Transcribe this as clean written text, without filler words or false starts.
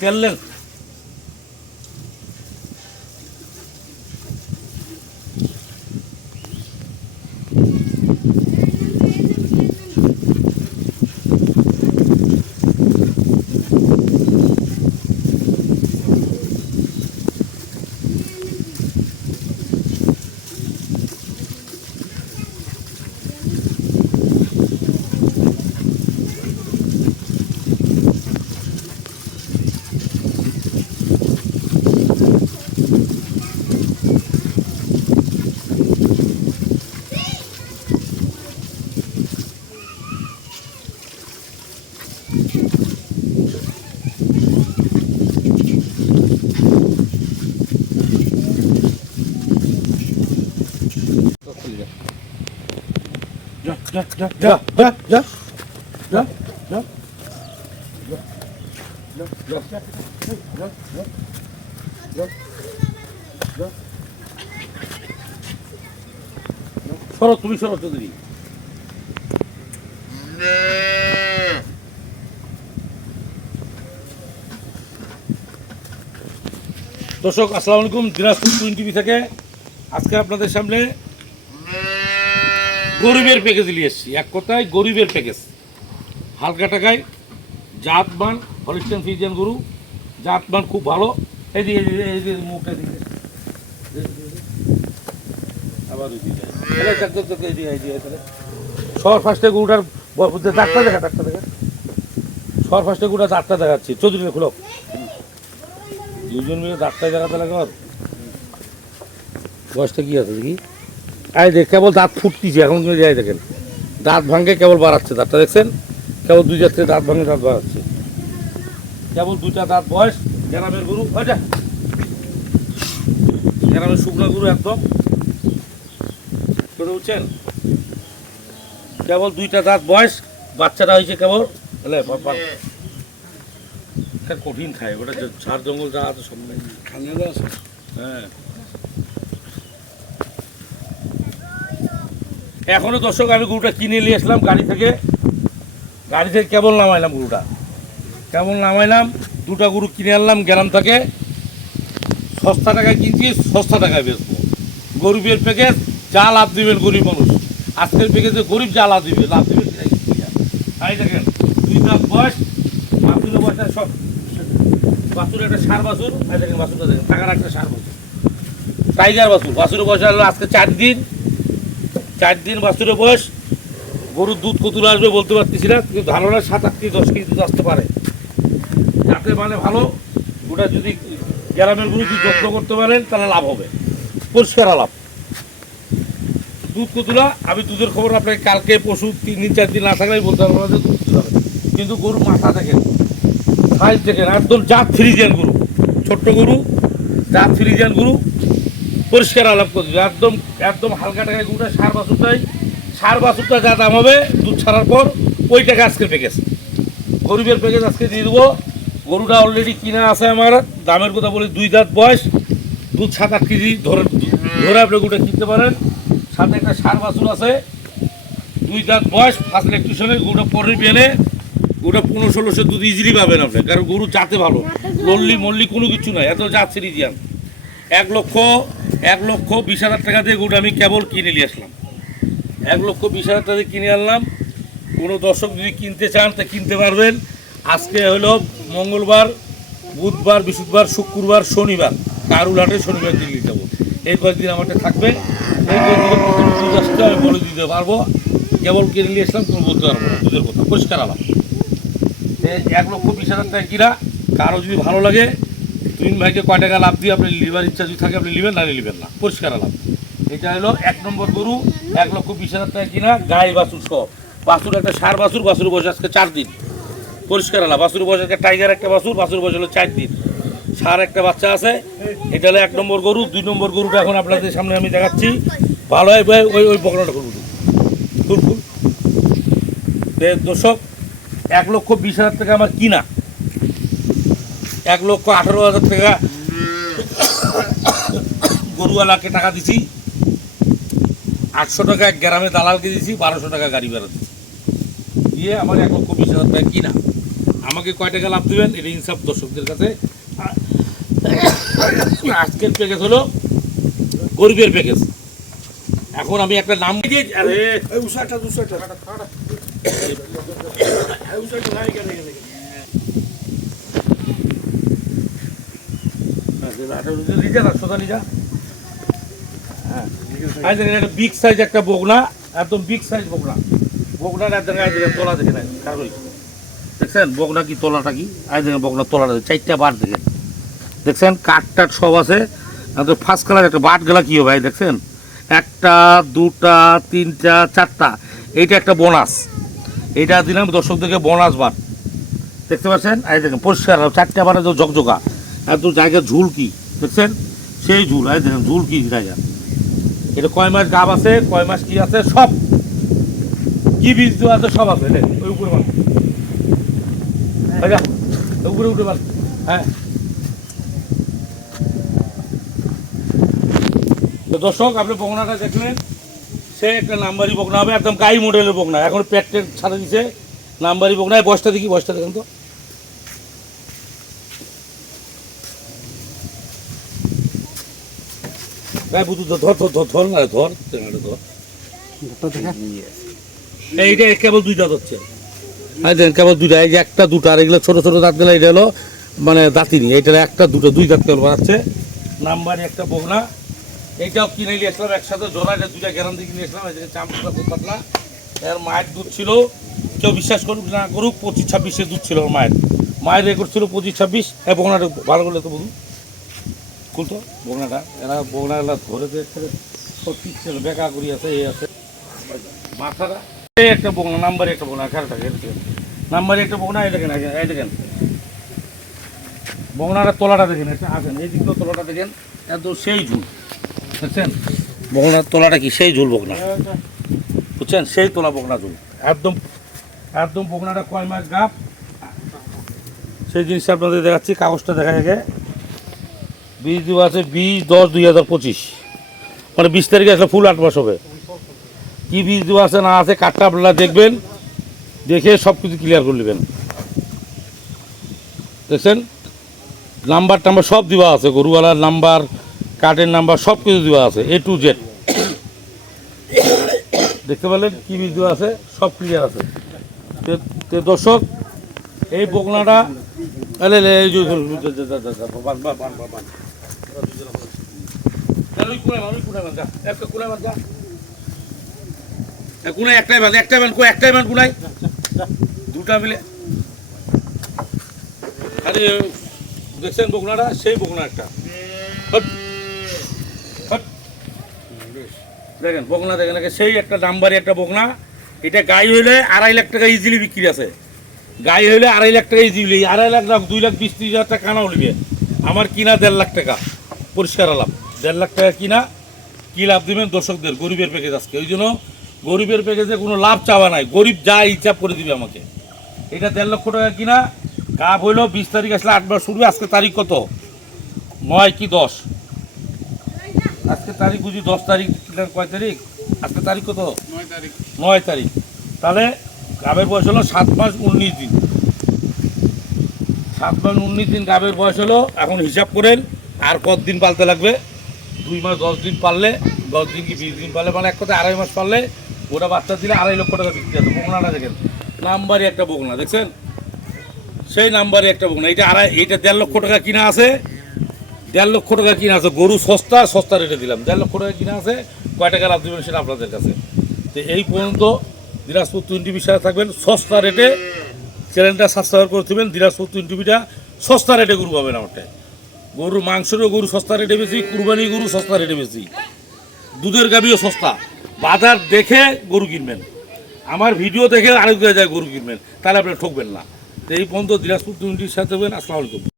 তেল নেন। সরো, তুমি সরো চৌধুরী। দর্শক আসসালামু আলাইকুম, দিনাজপুর টুইন টিভি থেকে আজকে আপনাদের সামনে গরিবের প্যাকেজ নিয়ে এসেছি। এক কথায় গরিবের প্যাকেজ, হালকা টাকায় জাতমান হলিস্টিয়ান ফ্রিজিয়ান গরু, জাতমান খুব ভালো। এই যে মুখটা দিকে আবার সর ফার্স্টে গরুটার ডাক্তার দেখা, সর ফার্স্টে গরুটা ডাক্তার দেখাচ্ছি। চৌধুরী খুলো, দুজন মিলে ডাক্তার দেখাতে লাগে। বয়সটা কি আছে দেখি? আয় দেখ, কেবল দাঁত ফুটতিছে এখন, যাই দেখেন দাঁত ভাঙে কেবল বাড়াচ্ছে। দাঁতটা দেখছেন, কেবল দুই জাত থেকে দাঁত ভাঙে দাঁত বাড়াচ্ছে, কেবল দুইটা দাঁত বয়স। গ্রামের গরু, ওইটা গ্রামের শুকনো গরু একদম করে উঠছেন, কেবল দুইটা দাঁত বয়স। বাচ্চাটা হয়েছে কেবল কঠিন খায়, ওটা ঝাড় জঙ্গল যা আছে সব খানে আছে। হ্যাঁ, এখনো দর্শক আমি গরুটা কিনে নিয়ে আসলাম গাড়ি থেকে কেবল নামাইলাম গরুটা, কেবল নামাইলাম। দুটা গরু কিনে আনলাম গ্রাম থেকে, সস্তা টাকায় কিনছি, সস্তা টাকায় বেচবো। গরিবের প্যাকেজ, যা লাভ দিবেন গরিব মানুষ। আজকের প্যাকেজে গরিব যা লাভ দিবে তাই দেখেন দুই দাঁত বয়স, বাছুরের বয়সটা সব, বাছুর একটা সার বাছুর। এই দেখেন বাছুরটা দেখেন, টাকার একটা সার বাছুর, টাইগার বাছুর। বাছুরের বয়স হলো আজকে 4 দিন বাছুরের বয়স। গরুর দুধ কত আসবে বলতে পারতেছি না, কিন্তু ধারণা 7-8 কেজি 10 কেজি দুধ আসতে পারে। যাতে মানে ভালো, ওটা যদি গ্রামের গরু যদি যত্ন করতে পারেন তাহলে লাভ হবে, পরিষ্কার লাভ। দুধ কতুলা, আমি দুধের খবর আপনাকে কালকে পশু 3 দিন 4 দিন না থাকলেই বলতে পারবো না যে দুধ কতুলা হবে। কিন্তু গরুর মাথা দেখেন, সাইজ দেখেন, একদম জাত ফ্রিজিয়ান গরু, ছোট্ট গরু, জাত ফ্রিজিয়ান গরু, পরিষ্কার আলাপ করতে একদম একদম হালকা টাকায় গরুটা। সার বাছুরটা যা দাম হবে দুধ ছাড়ার পর, ওই টাকা আজকের প্যাকেজ, গরিবের প্যাকেজ আজকে দিয়ে দেবো। গরুটা অলরেডি কিনা আছে আমার, দামের কথা বলি 2 দাঁত বয়স, দুধ 7-8 কেজি ধরে আপনি গরুটা কিনতে পারেন। সাথে একটা সার বাছুর আছে, 2 দাঁত বয়স, ফার্স্ট ইলেকট্রিশনে। গরুটা পরে পেলে গরুটা 15-16 দুধ ইজিলি পাবেন আপনি, কারণ গরু জাতে ভালো, মল্লি কোনো কিছু নাই, এত জাত সিরিজিয়ান। 1,20,000 টাকা দিয়ে গরুটা আমি কেবল কিনে নিয়ে আসলাম। 1,20,000 টাকা দিয়ে কিনে আনলাম। কোনো দর্শক যদি কিনতে চান তা কিনতে পারবেন। আজকে হলো মঙ্গলবার, বুধবার, বৃহস্পতিবার, শুক্রবার, শনিবার, কারুলহাটে শনিবার দিন নিতে যাবো। এই কয়েকদিন আমারটা থাকবে, এই কয়েকদিন দুধ আসতে আমি বলে দিতে পারবো। কেবল কিনে নিয়ে আসলাম, তুমি বলতে পারবো না দুধের কথা, পরিষ্কার আলাম। 1,20,000 টাকা কিনা। কারো যদি ভালো লাগে, 3 ভাইকে কয় টাকা লাভ দিয়ে আপনি লিভার ইচ্ছা যদি থাকে আপনি নেবেন, না নেবেন না, পরিষ্কার আলাম। এটা হলো 1 নম্বর গরু, 1,20,000 টাকা কিনা, গায়ে বাছুর সব। বাছুর একটা সার বাছুর, বাছুর বয়স আজকে 4 দিন, পরিষ্কার আলাম। বাছুর বয়স একটা টাইগার একটা বাছুর, বাছুর বয়স হলো 4 দিন, সার একটা বাচ্চা আছে। এটা হলো 1 নম্বর গরু। 2 নম্বর গরুটা এখন আপনাদের সামনে আমি দেখাচ্ছি। ভালো হয় ওই পকড়াটা করবো ফুল দর্শক। 1,20,000 টাকা আমার কিনা, 1,18,000 টাকা গরুওয়ালাকে টাকা দিছি, 800 টাকা গ্রামে দালালকে দিছি, 1200 টাকা গাড়ি ভাড়া দিচ্ছি, দিয়ে আমার 1,20,000 টাকা কিনা। আমাকে কয় টাকা লাভ দেবেন এটা ইনসাফ দর্শকদের কাছে। আজকের প্যাকেজ হলো গরিবের প্যাকেজ। এখন আমি একটা নাম দিয়ে বিগ সাইজ একটা বগনা, একদম বিগ সাইজ বগনা। বগনার এক জায়গায় তোলা দেখে নাই দেখছেন বগনা কি তোলাটা কি আজ দেখেন বগনা তোলাটা 4টা বাট দেখেন, দেখছেন কাঠ টাট সব আছে। ফার্স্ট কালার একটা বাট গেলা কি হবে দেখছেন, 1টা 2টা 3টা 4টা, এইটা একটা বোনাস। এইটা দিলাম দর্শকদেরকে বোনাস বাট, দেখতে পাচ্ছেন। এই দেখেন পরিষ্কার 4টা বাটে তো ঝকঝকা, এত জায়গা ঝুল কি দেখছেন, সেই ঝুল। এই দেখেন ঝুল কি জায়গা, এটা কয় মাস গাব আছে, কয় মাস কি আছে সব, কি বীজ দেওয়া আছে সব আছে। ওই উপরে উপরে উঠে পার। হ্যাঁ তো দর্শক আপনি বগনাটা দেখলেন, সে একটা নাম্বারি বগনা হবে, একদম গাই মডেলের বগনা। এখন পেটটের ছাড়া দিচ্ছে নাম্বারি বগনায়। বয়সটা দেখি, বয়সটা দেখেন তো। গায়ে বুধু ধর ধর ধর ধর না ধর ধর। এইটা কেবল 2 দাঁত হচ্ছে, দেখেন কেবল 2টা, এই যে 1টা 2টা, আর এগুলো ছোটো ছোটো দাঁত গেলে এটা হলো মানে দাঁতিনি। এইটা 1টা 2টা 2 দাঁত কেবল বাড়াচ্ছে। নাম্বারি একটা বগনা, এইটাও কিনে নিয়ে আসলাম একসাথে জোড়া, এটা 2টা গ্যারান্টি কিনে আসলাম। এদিকে চামচটা খুব পাতলা, এর মায়ের দুধ ছিল, কেউ বিশ্বাস করুক না করুক 25-26 দুধ ছিল ওর মায়ের রেকর্ড ছিল 25-26। এই বগনাটা ভালো করলে তো বলুন খুলতো বগনাটা, এরা বগনাগুলা ধরে সব ঠিক ছিল, বেকা করি আছে এই আছে মাথাটা। এই একটা বগনা নাম্বারে একটা বগনা, খেয়ালটা নাম্বারে একটা বগনা। এই দেখেন এই দেখেন বগনাটা তলাটা দেখেন, আসেন এই দিকটাও তলাটা দেখেন, এত সেই ঝুল বুঝছেন। বগনার তলাটা কি সেই ঝুল বগনা বুঝছেন, সেই তোলা বগনা ঝুল একদম একদম। বগনাটা কয় মাস গাপ সেই জিনিসটা আপনাদের দেখাচ্ছি। কাগজটা দেখা যাবে, বীজ দেওয়া আছে 20-10-2025, মানে 20 তারিখে আসলে ফুল 8 মাস হবে। কী বীজ দেওয়া আছে না আছে কাঠটা আপনারা দেখবেন, দেখে সব কিছু ক্লিয়ার করে নেবেন। দেখছেন নাম্বার টাম্বার সব দেওয়া আছে, গরুওয়ালার নাম্বার, কার্ডের নাম্বার সব কিছু দেওয়া আছে A to Z। দেখতে পেলেন কী বীজ দেওয়া আছে, সব ক্লিয়ার আছে। তো দর্শক এই বগনাটা একটাই মান গুনাই 2টা মিলে। আরে দেখছেন বগনাটা সেই বগনা একটা, দেখেন বগনা দেখেন সেই একটা নাম্বারি একটা বগনা। এটা গাই হইলে 2.5 লাখ টাকা ইজিলি বিক্রি আছে, গাই হইলে 2.5 লাখ টাকা ইজিলি, 2.5 লাখ 2,20,30,000 টাকা কানা উঠবে। আমার কিনা 1.5 লাখ টাকা, পরিষ্কার লাভ। 1.5 লাখ টাকা কিনা, কি লাভ দেবেন দর্শকদের? গরিবের প্যাকেজ আজকে। ওই জন্য গরিবের প্যাকেজে কোনো লাভ চাওয়া নাই, গরিব যা হিসাব করে দিবে আমাকে। এটা 1.5 লক্ষ টাকা কিনা, গাব হইলো 20 তারিখ আসলে 8 মাস শুরু। আজকে তারিখ কত? 9 কি 10? আজকে তারিখ বুঝি 10 তারিখ, কয় তারিখ? আজকে তারিখ কত? 9 তারিখ। তাহলে গাবের বয়স হলো 7 মাস 19 দিন। 7 মাস 19 দিন গাবের বয়স হলো। এখন হিসাব করেন আর কতদিন পালতে লাগবে? 2 মাস 10 দিন পারলে, 10 দিন কি 20 দিন পারলে, মানে এক কথায় 2.5 মাস পারলে ওটা বাচ্চা দিলে 2.5 লক্ষ টাকা বিক্রি আছে। বগনাটা দেখেন নাম্বারই একটা বগনা, দেখছেন সেই নাম্বারই একটা বগনা। এইটা 1.5 লক্ষ টাকা কিনা আছে, 1.5 লক্ষ টাকা কিনা আছে। গরু সস্তা রেটে দিলাম, 1.5 লক্ষ টাকা কিনা আছে। কয় টাকা লাভ দেবেন সেটা আপনাদের কাছে। তো এই পর্যন্ত দিনাজপুর টুইন টিভির সাথে থাকবেন, সস্তা রেটে চ্যানেলটা সাবস্ক্রাইব করে দেবেন। দিনাজপুর টুইন টিভিটা সস্তা রেটে গরু পাবেন আমারটায়। গরুর মাংসেরও গরু সস্তা রেটে বেশি, কুরবানি গরু সস্তা রেটে বেশি, দুধের গাভিও সস্তা। বাজার দেখে গরু কিনবেন, আমার ভিডিও দেখে আরেক জায়গায় গরু কিনবেন, তাহলে আপনারা ঠকবেন না। তো এই পর্যন্ত দিনাজপুর টুইন টিভির সাথে থাকবেন। আসসালামু আলাইকুম।